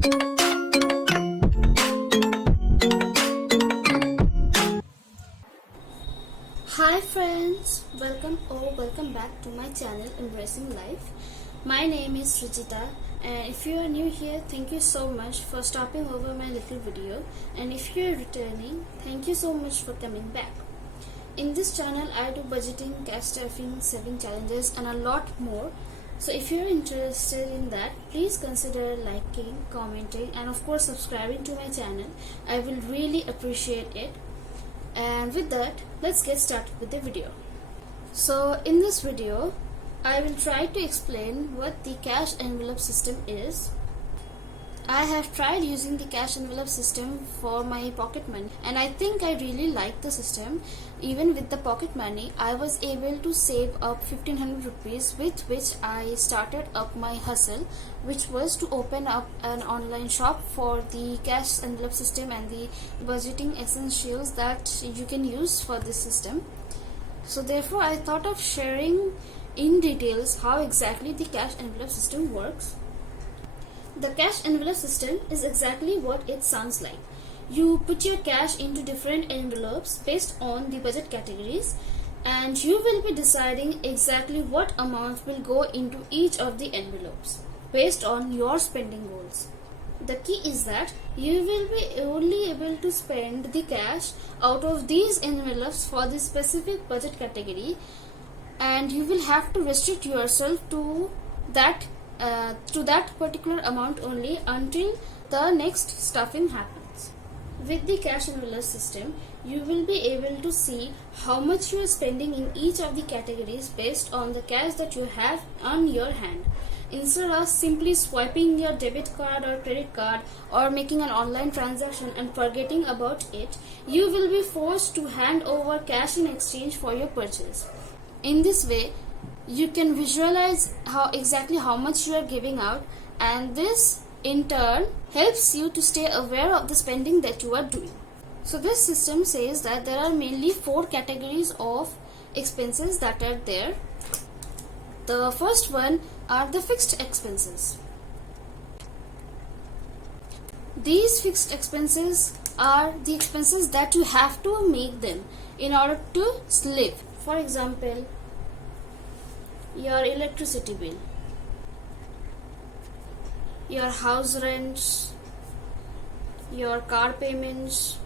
Hi friends, welcome back to my channel Embracing Life. My name is Srijita, and if you are new here, thank you so much for stopping over my little video, and if you are returning, thank you so much for coming back. In this channel I do budgeting, cash stuffing, saving challenges and a lot more. So if you are interested in that, please consider liking, commenting and of course subscribing to my channel. I will really appreciate it. And with that, let's get started with the video. So in this video, I will try to explain what the cash envelope system is. I have tried using the cash envelope system for my pocket money and I think I really like the system. Even with the pocket money, I was able to save up 1500 rupees, with which I started up my hustle, which was to open up an online shop for the cash envelope system and the budgeting essentials that you can use for this system. So therefore I thought of sharing in details how exactly the cash envelope system works. The cash envelope system is exactly what it sounds like. You put your cash into different envelopes based on the budget categories, and you will be deciding exactly what amount will go into each of the envelopes based on your spending goals. The key is that you will be only able to spend the cash out of these envelopes for the specific budget category, and you will have to restrict yourself to that particular amount only until the next stuffing happens. With the cash envelope system, you will be able to see how much you are spending in each of the categories based on the cash that you have on your hand. Instead of simply swiping your debit card or credit card or making an online transaction and forgetting about it, you will be forced to hand over cash in exchange for your purchase. In this way, you can visualize exactly how much you are giving out, and this in turn helps you to stay aware of the spending that you are doing. So this system says that there are mainly 4 categories of expenses that are there. The first one are the fixed expenses. These fixed expenses are the expenses that you have to make them in order to live. For example, your electricity bill, your house rents, your car payments,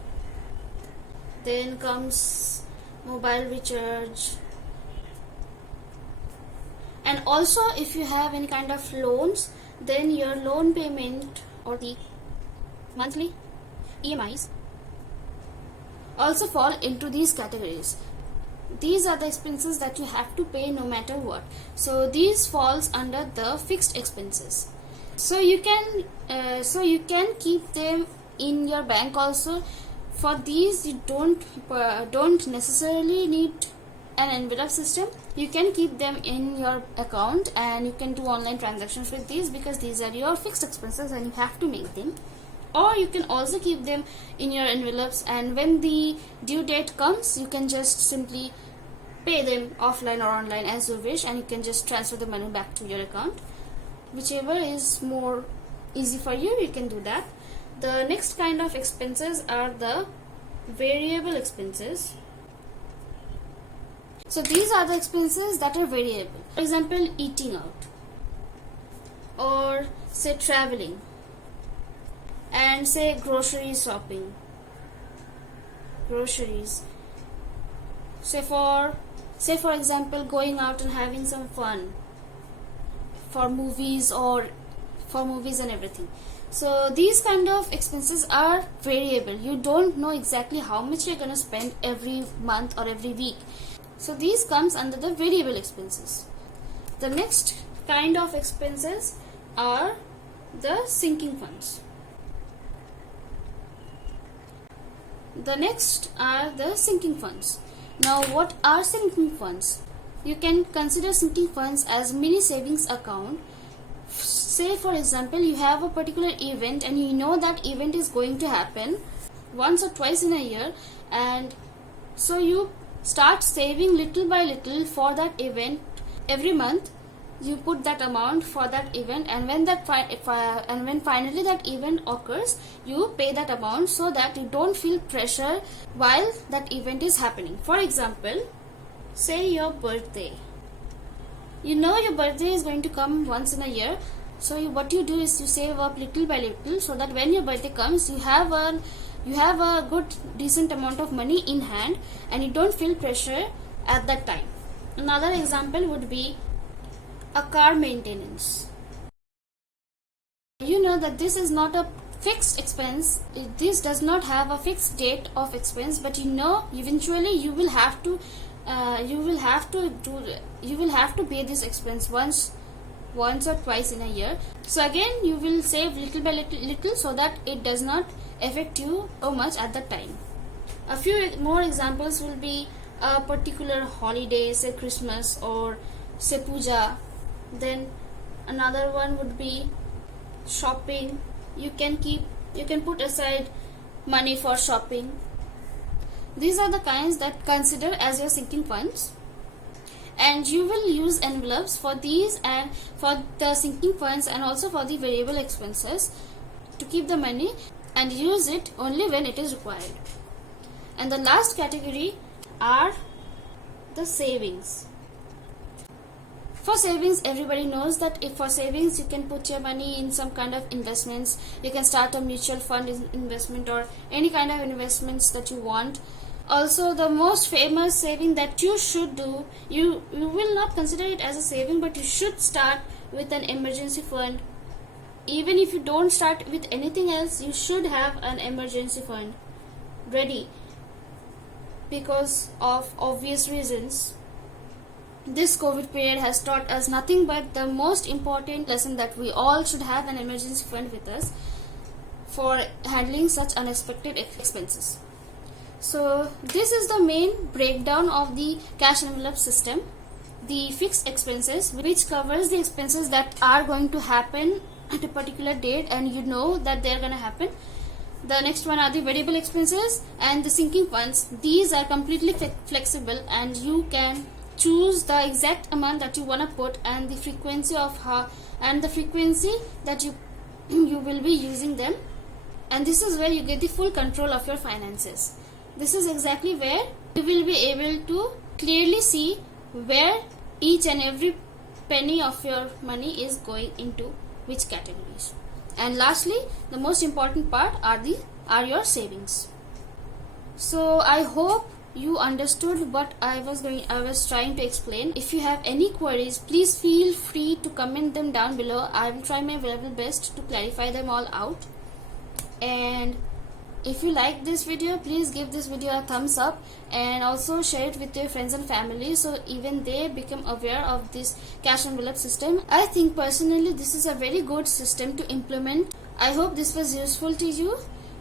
then comes mobile recharge, and also if you have any kind of loans, then your loan payment or the monthly EMIs also fall into these categories. These are the expenses that you have to pay no matter what. So these falls under the fixed expenses. So you can keep them in your bank also. For these you don't necessarily need an envelope system. You can keep them in your account and you can do online transactions with these, because these are your fixed expenses and you have to make them. Or you can also keep them in your envelopes, and when the due date comes, you can just simply pay them offline or online as you wish, and you can just transfer the money back to your account. Whichever is more easy for you, you can do that. The next kind of expenses are the variable expenses. So these are the expenses that are variable. For example, eating out, or say traveling, and say grocery shopping, groceries. Say for example, going out and having some fun for movies and everything. So these kind of expenses are variable. You don't know exactly how much you're gonna spend every month or every week. So these comes under the variable expenses. The next kind of expenses are the sinking funds. The next are the sinking funds. Now what are sinking funds? You can consider sinking funds as mini savings account. Say for example, you have a particular event and you know that event is going to happen once or twice in a year, and so you start saving little by little for that event every month, you put that amount for that event, and when finally that event occurs, you pay that amount so that you don't feel pressure while that event is happening. For example, say your birthday. You know your birthday is going to come once in a year, so what you do is you save up little by little so that when your birthday comes, you have a good decent amount of money in hand and you don't feel pressure at that time. Another example would be a car maintenance. You know that this is not a fixed expense. This does not have a fixed date of expense, but you know eventually you will have to pay this expense once or twice in a year. So again, you will save little by little so that it does not affect you so much at that time. A few more examples will be a particular holiday, say Christmas or say puja. Then another one would be shopping. You can put aside money for shopping. These are the kinds that consider as your sinking funds, and you will use envelopes for these and for the sinking funds and also for the variable expenses to keep the money and use it only when it is required. And the last category are the savings. For savings, everybody knows that if for savings you can put your money in some kind of investments. You can start a mutual fund investment or any kind of investments that you want. Also, the most famous saving that you should do, you will not consider it as a saving, but you should start with an emergency fund. Even if you don't start with anything else, you should have an emergency fund ready, because of obvious reasons. This COVID period has taught us nothing but the most important lesson, that we all should have an emergency fund with us for handling such unexpected expenses. So this is the main breakdown of the cash envelope system. The fixed expenses, which covers the expenses that are going to happen at a particular date and you know that they are going to happen. The next one are the variable expenses and the sinking funds. These are completely flexible and you can choose the exact amount that you want to put and the frequency that you will be using them. And this is where you get the full control of your finances. This is exactly where you will be able to clearly see where each and every penny of your money is going into which categories. And lastly, the most important part are your savings. So I hope you understood what I was trying to explain. If you have any queries, please feel free to comment them down below. I will try my level best to clarify them all out. And if you like this video, please give this video a thumbs up and also share it with your friends and family so even they become aware of this cash envelope system. I think personally this is a very good system to implement. I hope this was useful to you,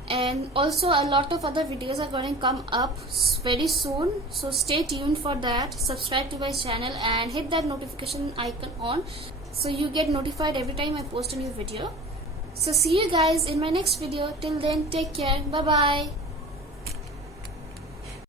and also a lot of other videos are going to come up very soon, so stay tuned for that. Subscribe to my channel and hit that notification icon on so you get notified every time I post a new video. So see you guys in my next video. Till then, take care. Bye bye.